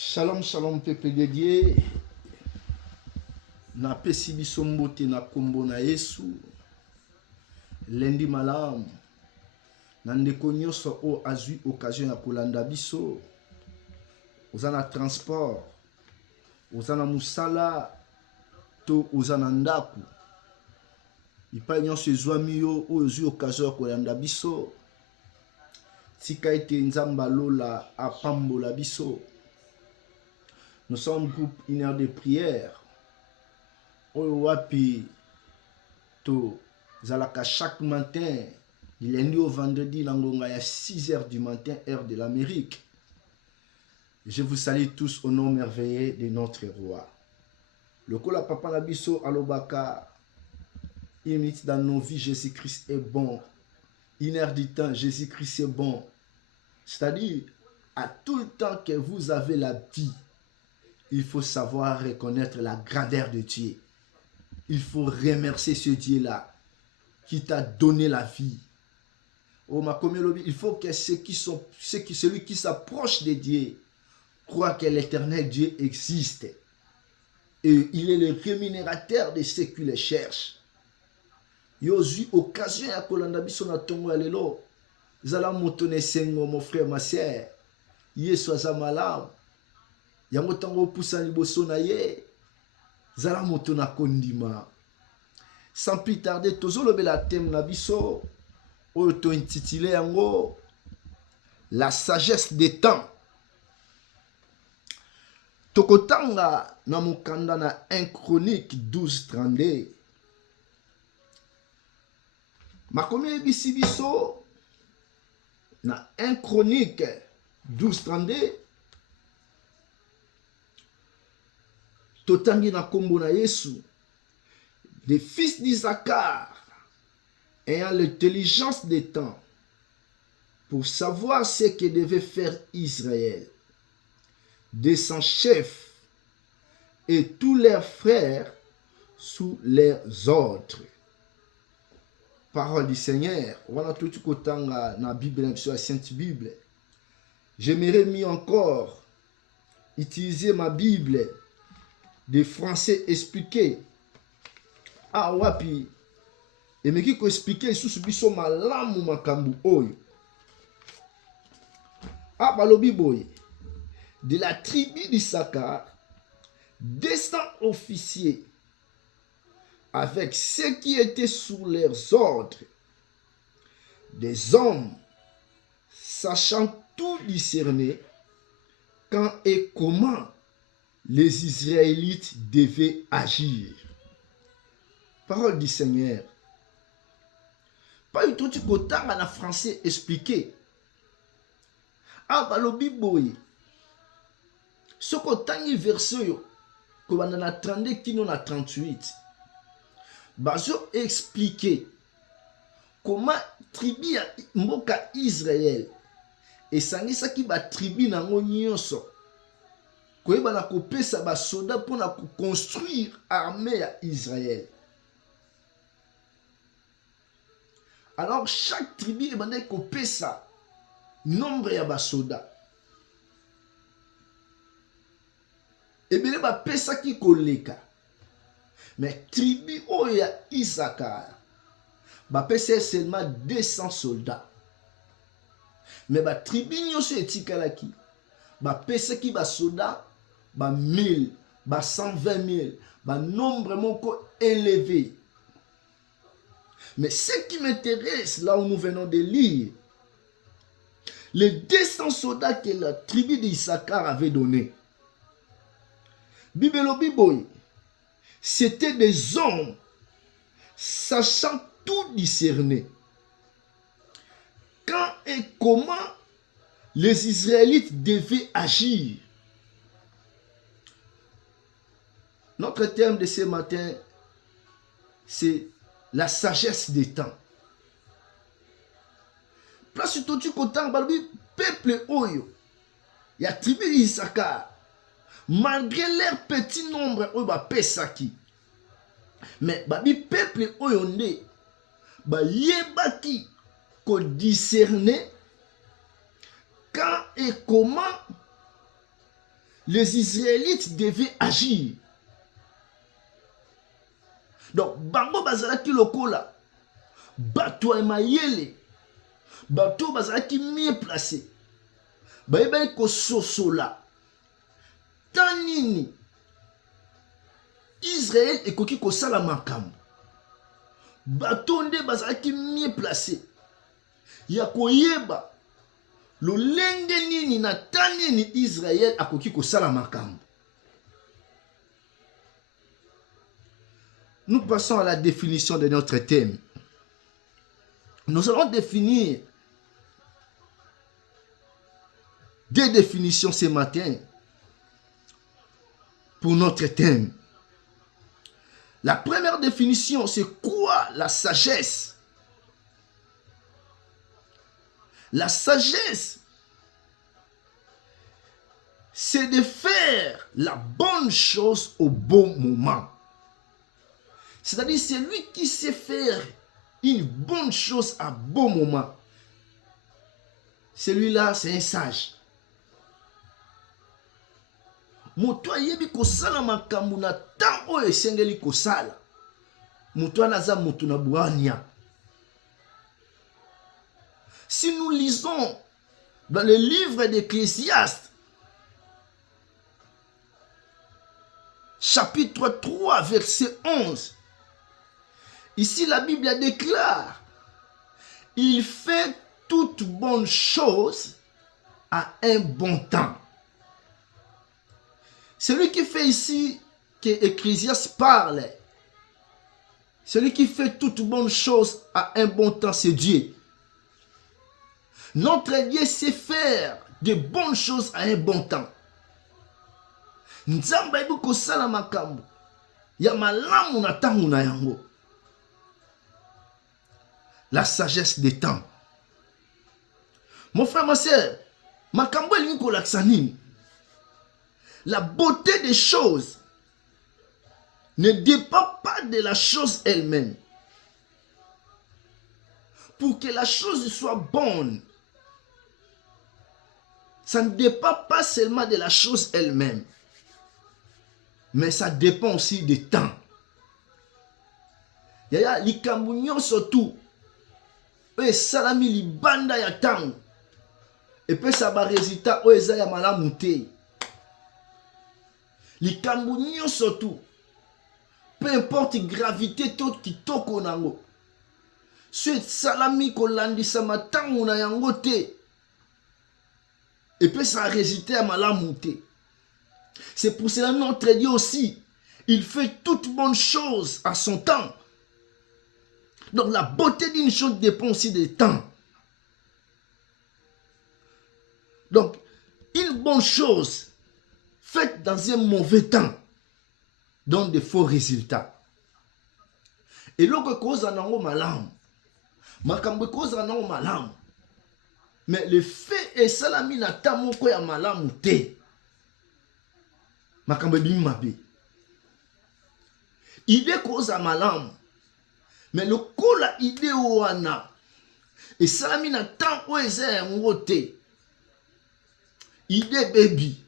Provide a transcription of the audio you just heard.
Shalom, shalom, peuple de Dieu. Na pesi biso mbote na kombo na Yesu. Lundi malamu. Na ndeko nyonso o azwi occasion ya kolanda biso. Oza na transport. Oza na musala. To oza na ndaku. Ipai nyonso ezwami yo o azwi occasion ya kolanda biso. Tika ete nzamba lola apambola biso. Nous sommes groupe une heure de prière. Oyo wapi to zalaka chaque matin du lundi au vendredi nangonga ya 6 heures du matin heure de l'Amérique. Je vous salue tous au nom merveilleux de notre roi. Le kola papa nabiso alobaka une minute dans nos vies Jésus-Christ est bon. Une heure du temps Jésus-Christ est bon. C'est-à-dire à tout le temps que vous avez la vie. Il faut savoir reconnaître la grandeur de Dieu. Il faut remercier ce Dieu-là qui t'a donné la vie. Oh, ma communauté, il faut que celui qui s'approche de Dieu croit que l'éternel Dieu existe. Et il est le rémunérateur de ceux qui le cherchent. Yozu occasion ya kolanda biso na tongo ya lelo. Zala motone sengo mon frère ma sœur. Yesu aza malamu. Yango tango poussa liboso na ye zala moto na kondima. Sans plus tarder tozolobela thème na biso oyo to intitulé yango la sagesse des temps. Tokotanga na mokanda na 1 Chronique 12:32. Makomi ebisi biso na 1 Chronique 12:32. Totangi na kombo na Yesu, les fils d'Isaacar, ayant l'intelligence des temps, pour savoir ce que devait faire Israël, de son chef et tous leurs frères sous leurs ordres. Parole du Seigneur. Voilà tout ce que na Bible, sur la Sainte Bible. J'aimerais mieux encore utiliser ma Bible de français expliqué. Ah wapi. Et me qui expliquer sous biso malamu makambu oyo. Ah balobi boy. De la tribu d'Issachar, 200 officiers avec ceux qui étaient sous leurs ordres, des hommes sachant tout discerner quand et comment les Israélites devaient agir. Parole du Seigneur. Pas du tout kotanga na français expliqué. Ah balobi boy. Soko tangi verset yo ko bana na 32 kino na 38. Bazo expliquer comment tribu ya mboka Israël esangisaki ba tribu nango nyonso. Koyeba na kopesa ba soda pour na construire armée à Israël. Alors chaque tribu ebandaki kopesa nombre ya ba soda. Ebele ba pesa ki koleka. Mais tribu oyo ya Issachar ba pesa seulement 200 soldats. Mais ba tribu nyonso etikalaki ba pesa ki ba soda ba 1000, ba 120 000, ba nombre moko élevé. Mais ce qui m'intéresse, là où nous venons de lire, les 200 soldats que la tribu d'Issachar avait donné. Bibelobi boy, c'était des hommes sachant tout discerner. Quand et comment les Israélites devaient agir. Notre thème de ce matin, c'est la sagesse des temps. Place tout du côté peuple oyo, il y a tribu Issachar, malgré leur petit nombre oyo ba pesaki. Mais babi peuple oyo nde ba yebaki ko discerner quand et comment les Israélites devaient agir. Donc, bango bazalaki lokola, bato ya mayele, bato bazalaki mieux placé, bayebaki kososola, tanini, Israël ekoki kosala makambo, bato nde bazalaki mieux placé, ya koyeba, lolenge nini na tanini Israël akoki kosala makambo. Nous passons à la définition de notre thème. Nous allons définir des définitions ce matin pour notre thème. La première définition, c'est quoi la sagesse? La sagesse, c'est de faire la bonne chose au bon moment. C'est-à-dire, c'est lui qui sait faire une bonne chose à bon moment. Celui-là, c'est un sage. Moto ayebi kosala makambo na temps oyo esengeli kosala. Moto anaza moto na bwania. Si nous lisons dans le livre d'Ecclésiaste, chapitre 3, verset 11, ici la Bible déclare, il fait toute bonne chose à un bon temps. Celui qui fait ici que Ecclésiaste parle, celui qui fait toute bonne chose à un bon temps, c'est Dieu. Notre Dieu sait faire de bonnes choses à un bon temps. Nzamba ibu kosala makambo ya malamu na tangu na yango. La sagesse des temps. Mon frère, ma soeur, makambo elingi kolakisa nini? La beauté des choses ne dépend pas de la chose elle-même. Pour que la chose soit bonne, ça ne dépend pas seulement de la chose elle-même, mais ça dépend aussi du temps. Yaya likambo nyonso tu oyo esalami libanda ya ntango epesa baresultat oyo eza ya malamu te. Likambo nyonso tu, peu importe gravité to kitoko nango, so esalami kolandisama ntango na yango te, epesa résultat ya malamu te. C'est pour cela notre Dieu aussi, il fait toute bonne chose à son temps. Donc la beauté d'une chose dépend aussi du temps. Donc, une bonne chose faite dans un mauvais temps donne de faux résultats. Et l'autre cause en a malamu, makambo cause en a malamu, mais le fait est salami na tamoko ya malamu te. Makambo bimabe. Idée cause à malamu, mais le kola idée wana et salami na tam o eza yango te. Idée baby